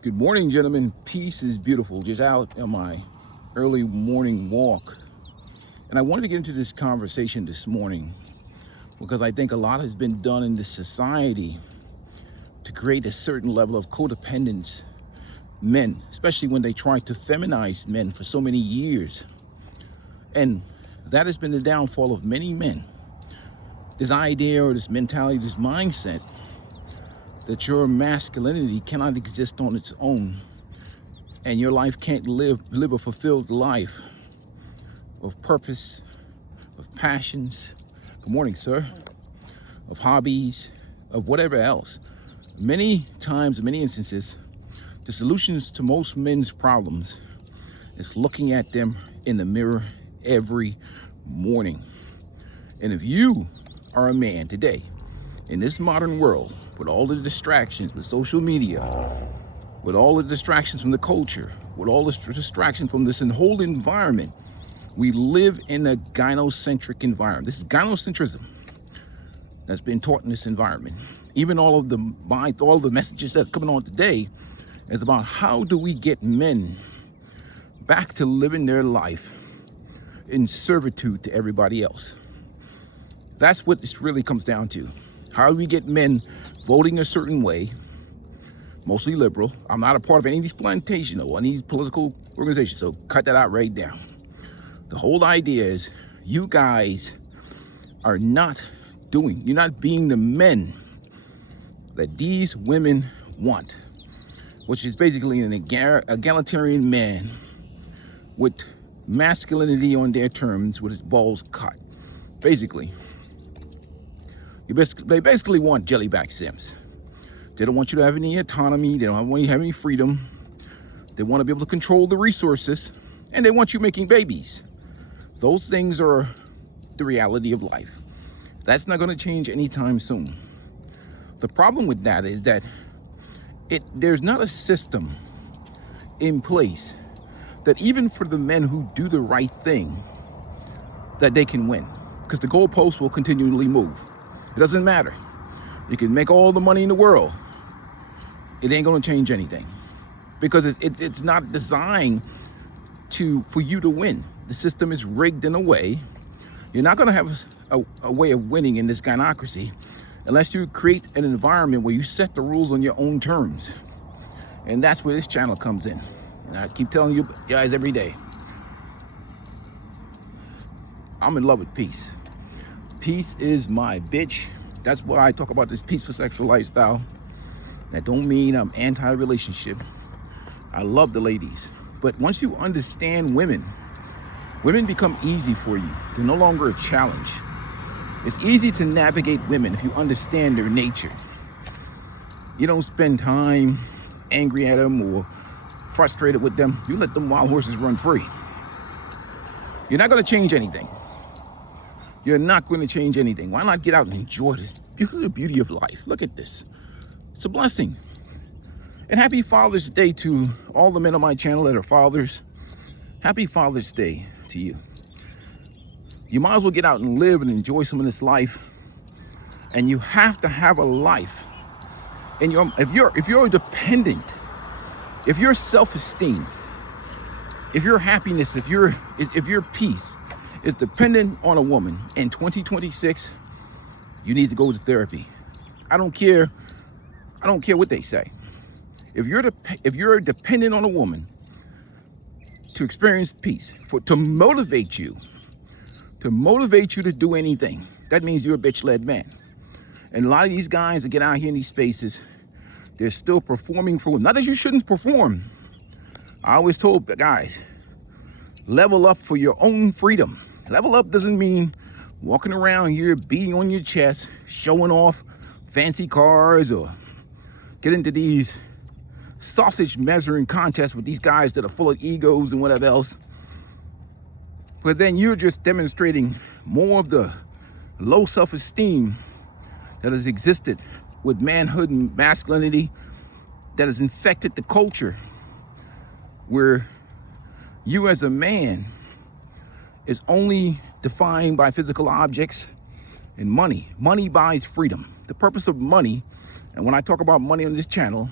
Good morning, gentlemen. Peace is beautiful. Just out on my early morning walk. And I wanted to get into this conversation this morning because I think a lot has been done in this society to create a certain level of codependence men, especially when they try to feminize men for so many years. And that has been the downfall of many men. This idea or this mentality, this mindset that your masculinity cannot exist on its own and your life can't live a fulfilled life of purpose, of passions, good morning, sir, of hobbies, of whatever else. Many times, in many instances, the solutions to most men's problems is looking at them in the mirror every morning. And if you are a man today in this modern world, with all the distractions with social media, with all the distractions from the culture, with all the distractions from this whole environment, we live in a gynocentric environment. This is gynocentrism that's been taught in this environment. Even all of the messages that's coming on today is about how do we get men back to living their life in servitude to everybody else. That's what this really comes down to. How do we get men voting a certain way, mostly liberal? I'm not a part of any of these plantations or any of these political organizations, so cut that out right now. The whole idea is you guys are not you're not being the men that these women want, which is basically an egalitarian man with masculinity on their terms with his balls cut. Basically, they basically want jellyback Sims. They don't want you to have any autonomy. They don't want you to have any freedom. They want to be able to control the resources, and they want you making babies. Those things are the reality of life. That's not going to change anytime soon. The problem with that is that there's not a system in place that even for the men who do the right thing, that they can win, because the goalposts will continually move. It doesn't matter. You can make all the money in the world. It ain't going to change anything because it's not designed for you to win. The system is rigged in a way. You're not going to have a way of winning in this gynocracy unless you create an environment where you set the rules on your own terms. And that's where this channel comes in. And I keep telling you guys every day, I'm in love with peace. Peace is my bitch. That's why I talk about this peaceful sexual lifestyle. That don't mean I'm anti-relationship. I love the ladies. But once you understand women become easy for you. They're no longer a challenge. It's easy to navigate women if you understand their nature. You don't spend time angry at them or frustrated with them. You let them wild horses run free. You're not going to change anything. You're not going to change anything. Why not get out and enjoy this beauty of life? Look at this. It's a blessing. And happy Father's Day to all the men on my channel that are fathers. Happy Father's Day to you. You might as well get out and live and enjoy some of this life. And you have to have a life. And if you're dependent, if your self-esteem, if your happiness, if your peace is dependent on a woman in 2026, you need to go to therapy. I don't care what they say. If you're dependent on a woman to experience peace, to motivate you to do anything, that means you're a bitch-led man. And a lot of these guys that get out here in these spaces, they're still performing for women. Not that you shouldn't perform. I always told the guys, level up for your own freedom. Level up doesn't mean walking around here beating on your chest, showing off fancy cars, or get into these sausage measuring contests with these guys that are full of egos and whatever else. But then you're just demonstrating more of the low self-esteem that has existed with manhood and masculinity, that has infected the culture, where you as a man is only defined by physical objects and money. Money buys freedom. The purpose of money, and when I talk about money on this channel,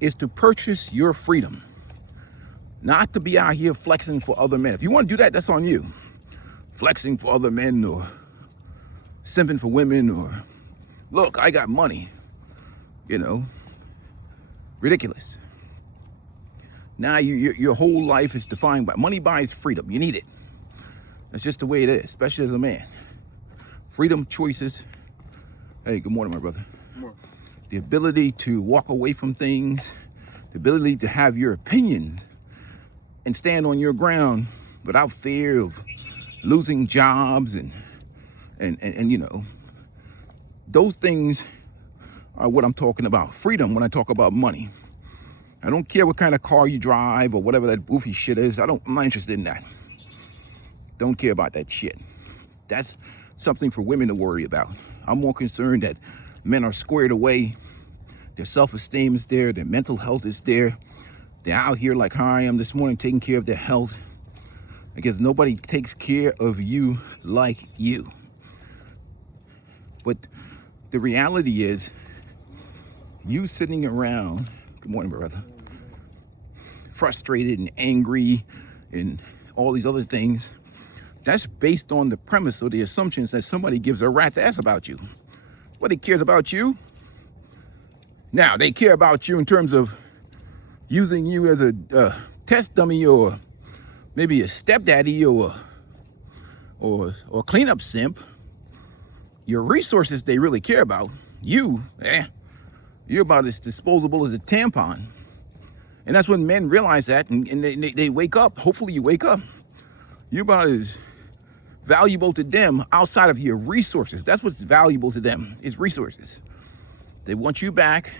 is to purchase your freedom, not to be out here flexing for other men. If you want to do that, that's on you. Flexing for other men or simping for women or, look, I got money, you know, ridiculous. Now your whole life is defined by money. Buys freedom. You need it. That's just the way it is, especially as a man. Freedom, choices. Hey, good morning, my brother. Good morning. The ability to walk away from things, the ability to have your opinions and stand on your ground without fear of losing jobs and you know, those things are what I'm talking about. Freedom when I talk about money. I don't care what kind of car you drive or whatever that goofy shit is. I'm not interested in that. Don't care about that shit. That's something for women to worry about. I'm more concerned that men are squared away. Their self-esteem is there. Their mental health is there. They're out here like how I am this morning, taking care of their health. Because nobody takes care of you like you. But the reality is, you sitting around, good morning, brother, frustrated and angry and all these other things, that's based on the premise or the assumptions that somebody gives a rat's ass about you. Nobody cares about you. Now, they care about you in terms of using you as a test dummy or maybe a stepdaddy or cleanup simp. Your resources they really care about. You're about as disposable as a tampon. And that's when men realize that and they wake up. Hopefully you wake up. You're about as valuable to them outside of your resources. That's what's valuable to them, is resources. They want you back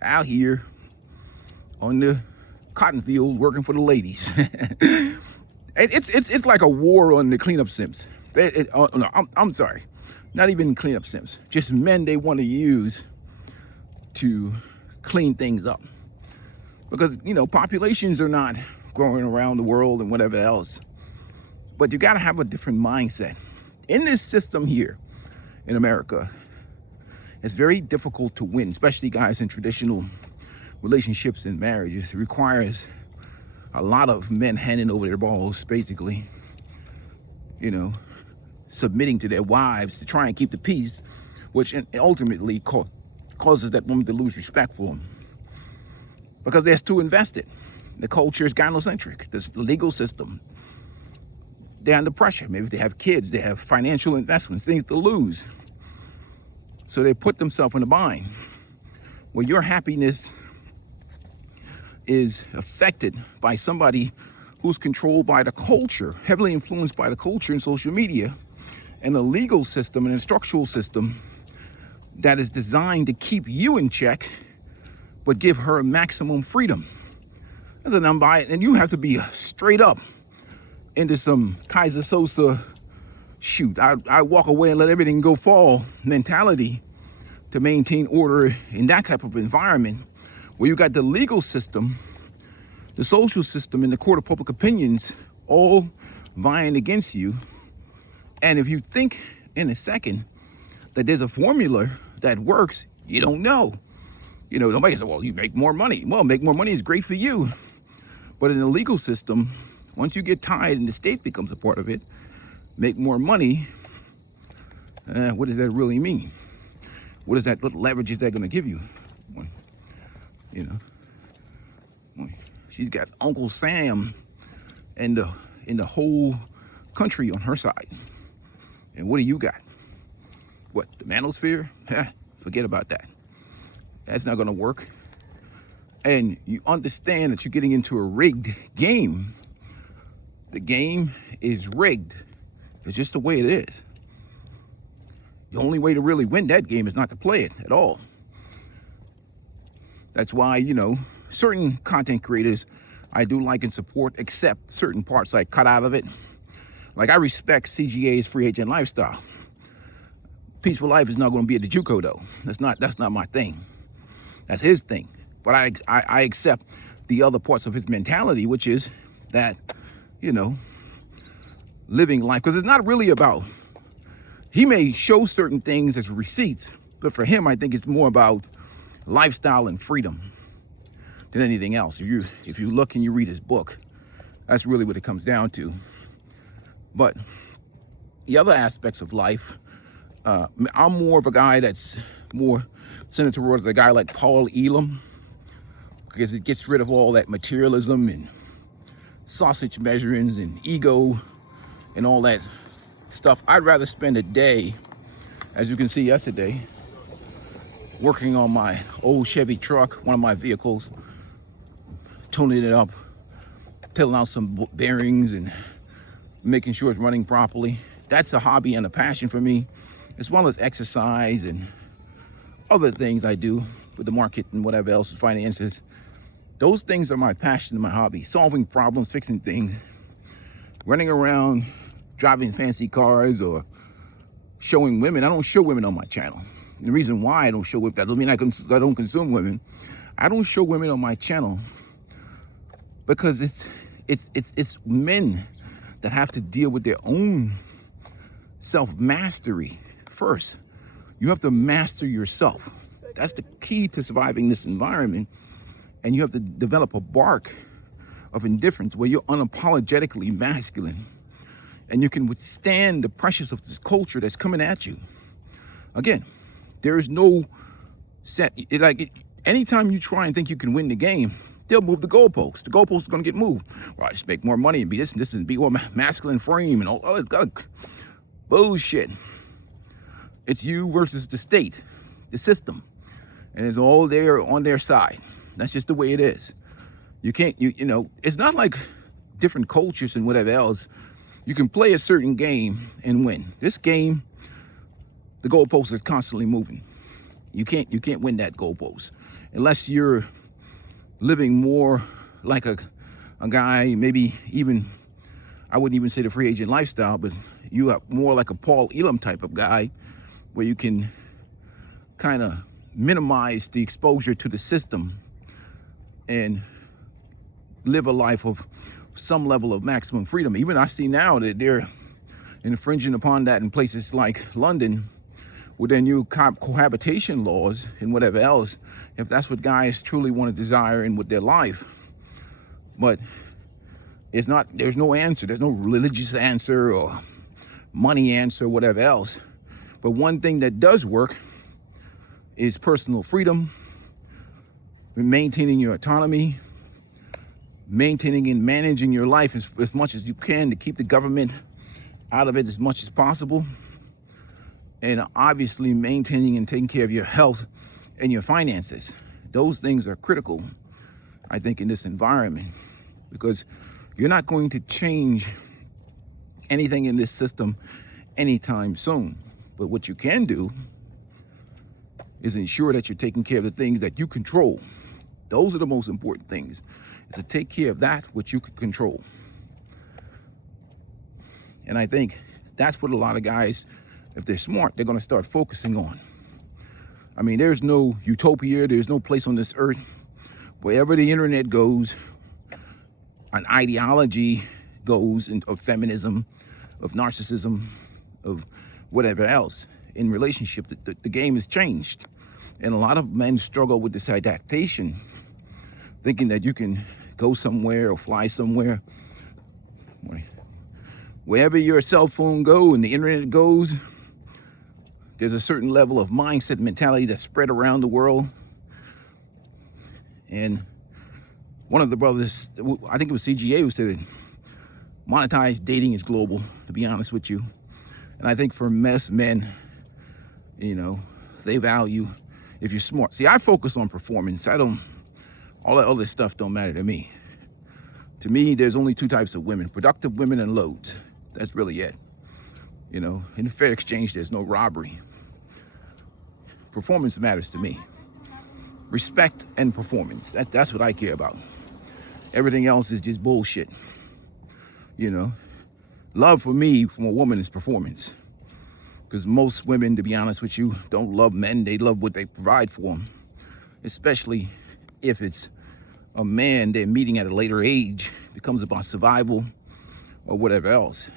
out here on the cotton field working for the ladies. It's like a war on the cleanup simps. No, I'm sorry. Not even cleanup simps. Just men they want to use to clean things up. Because, you know, populations are not growing around the world and whatever else. But you got to have a different mindset. In this system here in America, it's very difficult to win, especially guys in traditional relationships and marriages. It requires a lot of men handing over their balls, basically, you know, submitting to their wives to try and keep the peace, which ultimately causes that woman to lose respect for them. Because they're too invested. The culture is gynocentric. This the legal system. They're under pressure. Maybe they have kids, they have financial investments, things to lose. So they put themselves in a bind. Well, your happiness is affected by somebody who's controlled by the culture, heavily influenced by the culture and social media, and a legal system and a structural system that is designed to keep you in check, but give her maximum freedom. That's an unbiased, and you have to be straight up into some Kaiser Sosa shoot. I walk away and let everything go fall mentality to maintain order in that type of environment where you got the legal system, the social system, and the court of public opinions all vying against you. And if you think in a second that there's a formula that works, you don't know. You know, nobody says, well, you make more money. Well, make more money is great for you. But in the legal system, once you get tied and the state becomes a part of it, make more money, what does that really mean? What leverage is that going to give you? You know, she's got Uncle Sam and the whole country on her side. And what do you got? What, the manosphere? Forget about that. That's not going to work. And you understand that you're getting into a rigged game. The game is rigged. It's just the way it is. The only way to really win that game is not to play it at all. That's why, you know, certain content creators I do like and support, except certain parts I cut out of it. Like I respect CGA's free agent lifestyle. Peaceful Life is not going to be at the JUCO though. That's not my thing. That's his thing. But I accept the other parts of his mentality, which is that, you know, living life. Because it's not really about, he may show certain things as receipts, but for him, I think it's more about lifestyle and freedom. than anything else. If you look and you read his book, that's really what it comes down to. But the other aspects of life, I'm more of a guy that's more centered towards a guy like Paul Elam, because it gets rid of all that materialism and sausage measurings and ego and all that stuff. I'd rather spend a day, as you can see yesterday, working on my old Chevy truck, one of my vehicles, tuning it up, tilling out some bearings and making sure it's running properly. That's a hobby and a passion for me, as well as exercise and other things I do with the market and whatever else, finances. Those things are my passion and my hobby. Solving problems, fixing things, running around, driving fancy cars, or showing women. I don't show women on my channel. And the reason why I don't show women, that doesn't mean I don't consume women. I don't show women on my channel because it's men that have to deal with their own self-mastery first. You have to master yourself. That's the key to surviving this environment. And you have to develop a bark of indifference where you're unapologetically masculine and you can withstand the pressures of this culture that's coming at you. Again, there is no set, anytime you try and think you can win the game, they'll move the goalposts. The goalposts are gonna get moved. Well, I just make more money and be this and this and be more masculine frame and all that bullshit. It's you versus the state, the system, and it's all there on their side. That's just the way it is. You can't, you know, it's not like different cultures and whatever else. You can play a certain game and win. This game, the goalpost is constantly moving. You can't win that goalpost unless you're living more like a guy, maybe even, I wouldn't even say the free agent lifestyle, but you are more like a Paul Elam type of guy where you can kind of minimize the exposure to the system and live a life of some level of maximum freedom. Even I see now that they're infringing upon that in places like London with their new cohabitation laws and whatever else, if that's what guys truly want to desire in with their life. But it's not, there's no answer. There's no religious answer or money answer, whatever else. But one thing that does work is personal freedom, maintaining your autonomy, maintaining and managing your life as much as you can to keep the government out of it as much as possible, and obviously maintaining and taking care of your health and your finances. Those things are critical, I think, in this environment, because you're not going to change anything in this system anytime soon. But what you can do is ensure that you're taking care of the things that you control. Those are the most important things, is to take care of that which you can control. And I think that's what a lot of guys, if they're smart, they're going to start focusing on. I mean, there's no utopia, there's no place on this earth, wherever the internet goes, an ideology goes of feminism, of narcissism, of whatever else in relationship, the game has changed. And a lot of men struggle with this adaptation, thinking that you can go somewhere or fly somewhere. Wherever your cell phone goes and the internet goes, there's a certain level of mindset, mentality that's spread around the world. And one of the brothers, I think it was CGA, who said monetized dating is global, to be honest with you. And I think for most men, you know, they value if you're smart. See, I focus on performance. I don't, all that other stuff don't matter to me. To me, there's only two types of women: productive women and loads. That's really it. You know, in a fair exchange, there's no robbery. Performance matters to me. Respect and performance. That's what I care about. Everything else is just bullshit. You know, love for me from a woman is performance. Because most women, to be honest with you, don't love men. They love what they provide for them. Especially if it's a man they're meeting at a later age, becomes about survival or whatever else.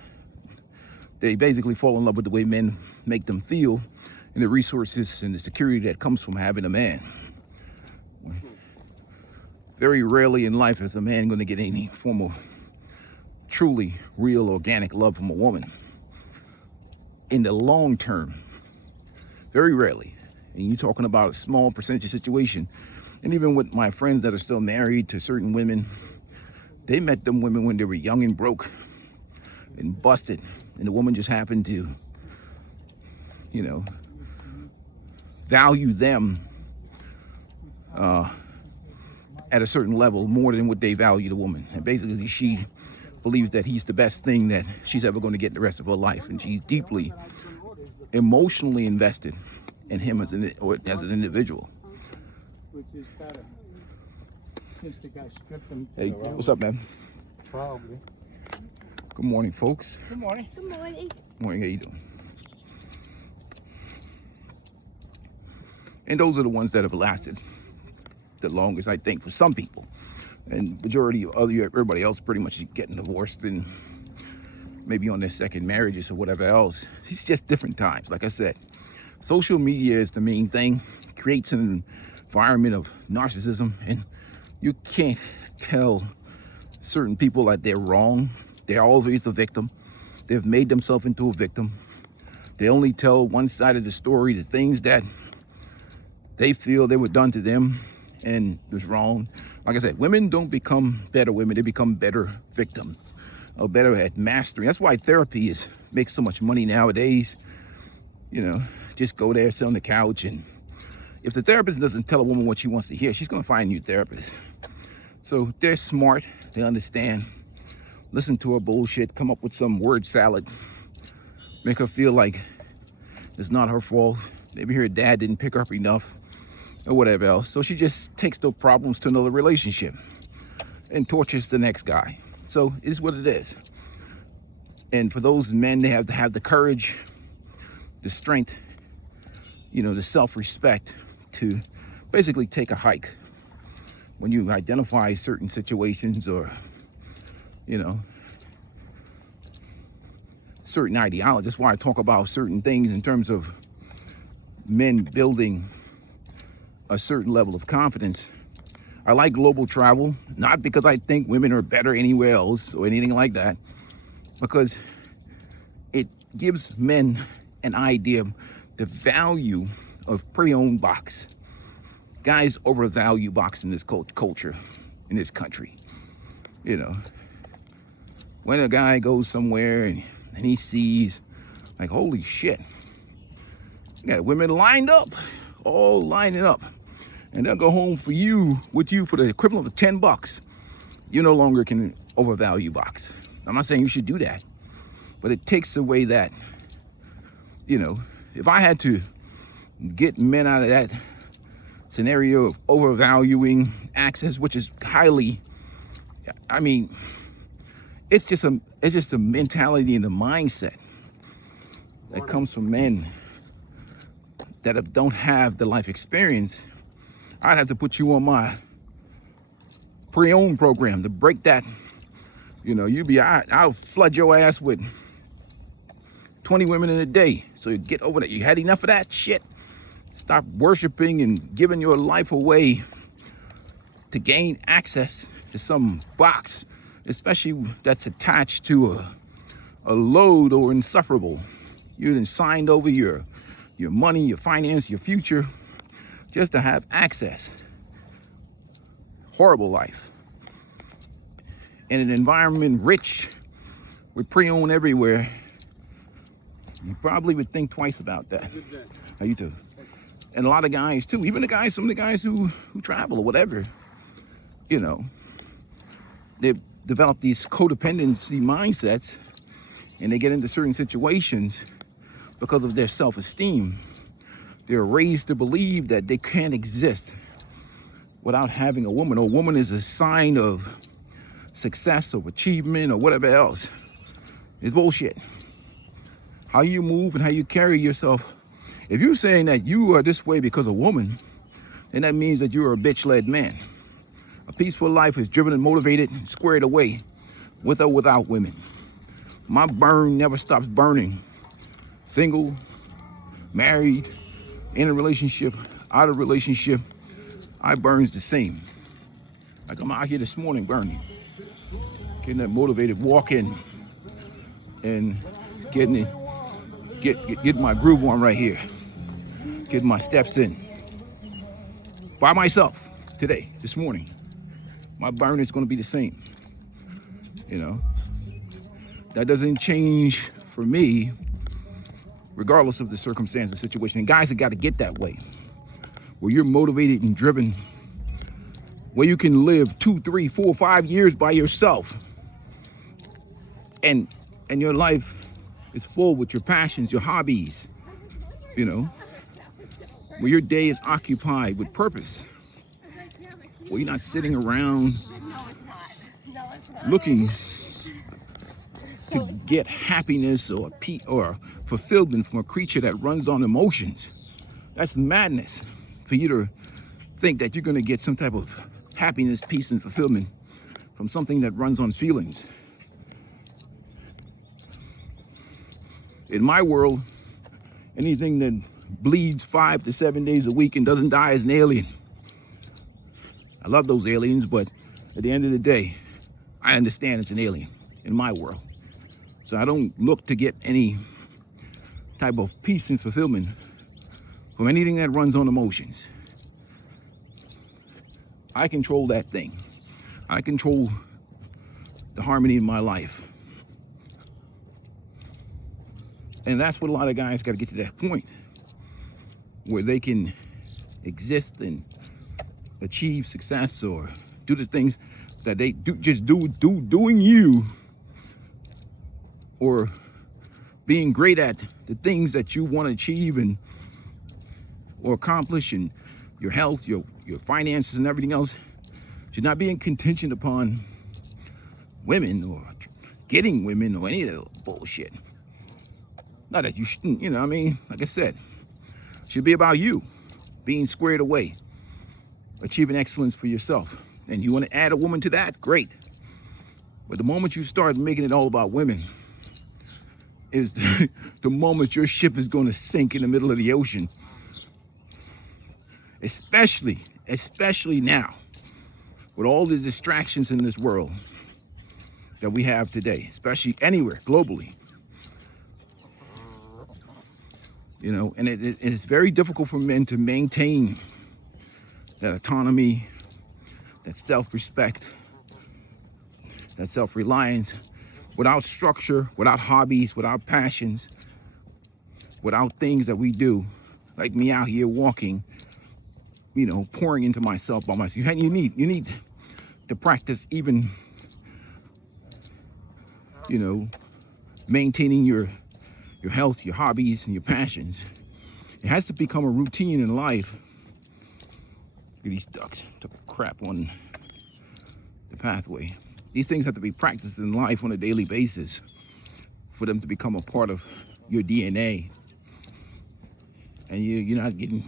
They basically fall in love with the way men make them feel and the resources and the security that comes from having a man. Very rarely in life is a man going to get any form of truly real organic love from a woman in the long term. Very rarely. And you're talking about a small percentage situation. And even with my friends that are still married to certain women, they met them women when they were young and broke and busted. And the woman just happened to, you know, value them at a certain level more than what they value the woman. And basically she believes that he's the best thing that she's ever going to get in the rest of her life. And she's deeply emotionally invested in him as an individual. Which is better. Since the guy stripped him. Hey, what's up, man? Probably. Good morning, folks. Good morning. Good morning. Morning, how you doing? And those are the ones that have lasted the longest, I think, for some people. And majority of everybody else pretty much getting divorced and maybe on their second marriages or whatever else. It's just different times. Like I said, social media is the main thing. Creates an environment of narcissism, and you can't tell certain people that they're wrong. They're always a victim. They've made themselves into a victim. They only tell one side of the story, the things that they feel they were done to them and was wrong. Like I said, women don't become better women, they become better victims, or better at mastering. That's why therapy makes so much money nowadays. You know, just go there, sit on the couch, and if the therapist doesn't tell a woman what she wants to hear, she's gonna find a new therapist. So they're smart, they understand, listen to her bullshit, come up with some word salad, make her feel like it's not her fault. Maybe her dad didn't pick her up enough or whatever else. So she just takes the problems to another relationship and tortures the next guy. So it is what it is. And for those men, they have to have the courage, the strength, you know, the self-respect to basically take a hike when you identify certain situations or, you know, certain ideology. That's why I talk about certain things in terms of men building a certain level of confidence. I like global travel, not because I think women are better anywhere else or anything like that, because it gives men an idea of the value of pre-owned box. Guys overvalue box in this culture, in this country. You know, when a guy goes somewhere and he sees, like, holy shit, you got women lined up, all lining up, and they'll go home with you for the equivalent of $10. You no longer can overvalue box. I'm not saying you should do that, but it takes away that, you know, if I had to get men out of that scenario of overvaluing access, which is highly, I mean, it's just a mentality and a mindset that comes from men that don't have the life experience. I'd have to put you on my pre-owned program to break that. You know, I'll flood your ass with 20 women in a day. So you get over that. You had enough of that shit. Stop worshiping and giving your life away to gain access to some box, especially that's attached to a load or insufferable. You done signed over your money, your finance, your future, just to have access. Horrible life. In an environment rich with pre-owned everywhere, you probably would think twice about that. How you too? And a lot of guys too, even some of the guys who travel or whatever, you know, they've developed these codependency mindsets, and they get into certain situations because of their self-esteem. They're raised to believe that they can't exist without having a woman, or a woman is a sign of success or achievement or whatever else. It's bullshit. How you move and how you carry yourself. If you're saying that you are this way because of a woman, then that means that you're a bitch-led man. A peaceful life is driven and motivated and squared away with or without women. My burn never stops burning. Single, married, in a relationship, out of relationship, I burns the same. Like I'm out here this morning, Bernie, getting that motivated walk in and getting my groove on right here, getting my steps in by myself today, this morning. My burn is going to be the same. You know, that doesn't change for me, regardless of the circumstance and situation. And guys have got to get that way, where you're motivated and driven, where you can live 2, 3, 4, 5 years by yourself, and your life is full with your passions, your hobbies, you know, where your day is occupied with purpose, where you're not sitting around looking to get happiness or fulfillment from a creature that runs on emotions. That's madness for you to think that you're going to get some type of happiness, peace, and fulfillment from something that runs on feelings. In my world, anything that bleeds 5 to 7 days a week and doesn't die is an alien. I love those aliens, but at the end of the day, I understand it's an alien in my world. So I don't look to get any type of peace and fulfillment from anything that runs on emotions. I control that thing. I control the harmony in my life. And that's what a lot of guys got to get to that point where they can exist and achieve success or do the things that they do, just doing you, or being great at the things that you want to achieve and or accomplish, and your health, your finances, and everything else should not be in contention upon women or getting women or any of that bullshit. Not that you shouldn't, you know what I mean? Like I said, it should be about you being squared away, achieving excellence for yourself. And you want to add a woman to that, great. But the moment you start making it all about women is the moment your ship is going to sink in the middle of the ocean. Especially now, with all the distractions in this world that we have today, especially anywhere, globally. You know, and it is very difficult for men to maintain that autonomy, that self-respect, that self-reliance, without structure, without hobbies, without passions, without things that we do, like me out here walking, you know, pouring into myself by myself. You need to practice even, you know, maintaining your health, your hobbies, and your passions. It has to become a routine in life. Look at these ducks. Took a crap on the pathway. These things have to be practiced in life on a daily basis for them to become a part of your DNA. And you're not getting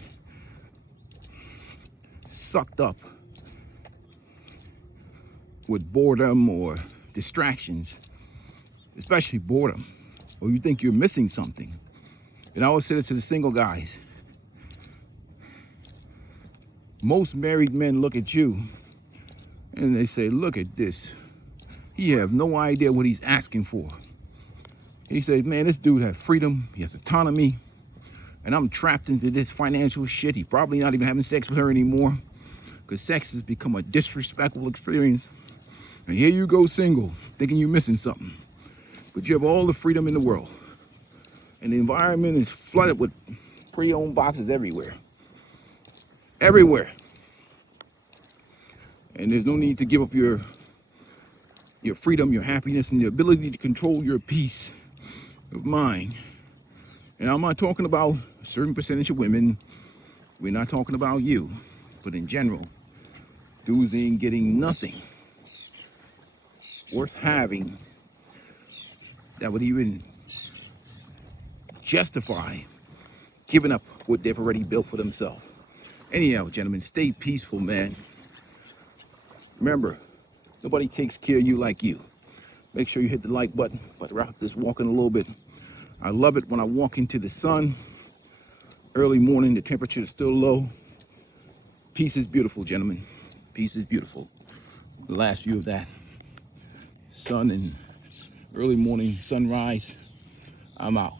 sucked up with boredom or distractions, especially boredom, or you think you're missing something. And I always say this to the single guys. Most married men look at you and they say, look at this. He have no idea what he's asking for. He says, man, this dude has freedom, he has autonomy, and I'm trapped into this financial shit. He probably not even having sex with her anymore because sex has become a disrespectful experience. And here you go single, thinking you're missing something. But you have all the freedom in the world. And the environment is flooded with pre-owned boxes everywhere. Everywhere. And there's no need to give up your freedom, your happiness, and the ability to control your peace of mind. And I'm not talking about a certain percentage of women. We're not talking about you. But in general, dudes ain't getting nothing worth having that would even justify giving up what they've already built for themselves. Anyhow, gentlemen, stay peaceful, man. Remember, nobody takes care of you like you. Make sure you hit the like button. About to wrap this walk in a little bit. I love it when I walk into the sun. Early morning, the temperature is still low. Peace is beautiful, gentlemen. Peace is beautiful. The last view of that sun and early morning sunrise. I'm out.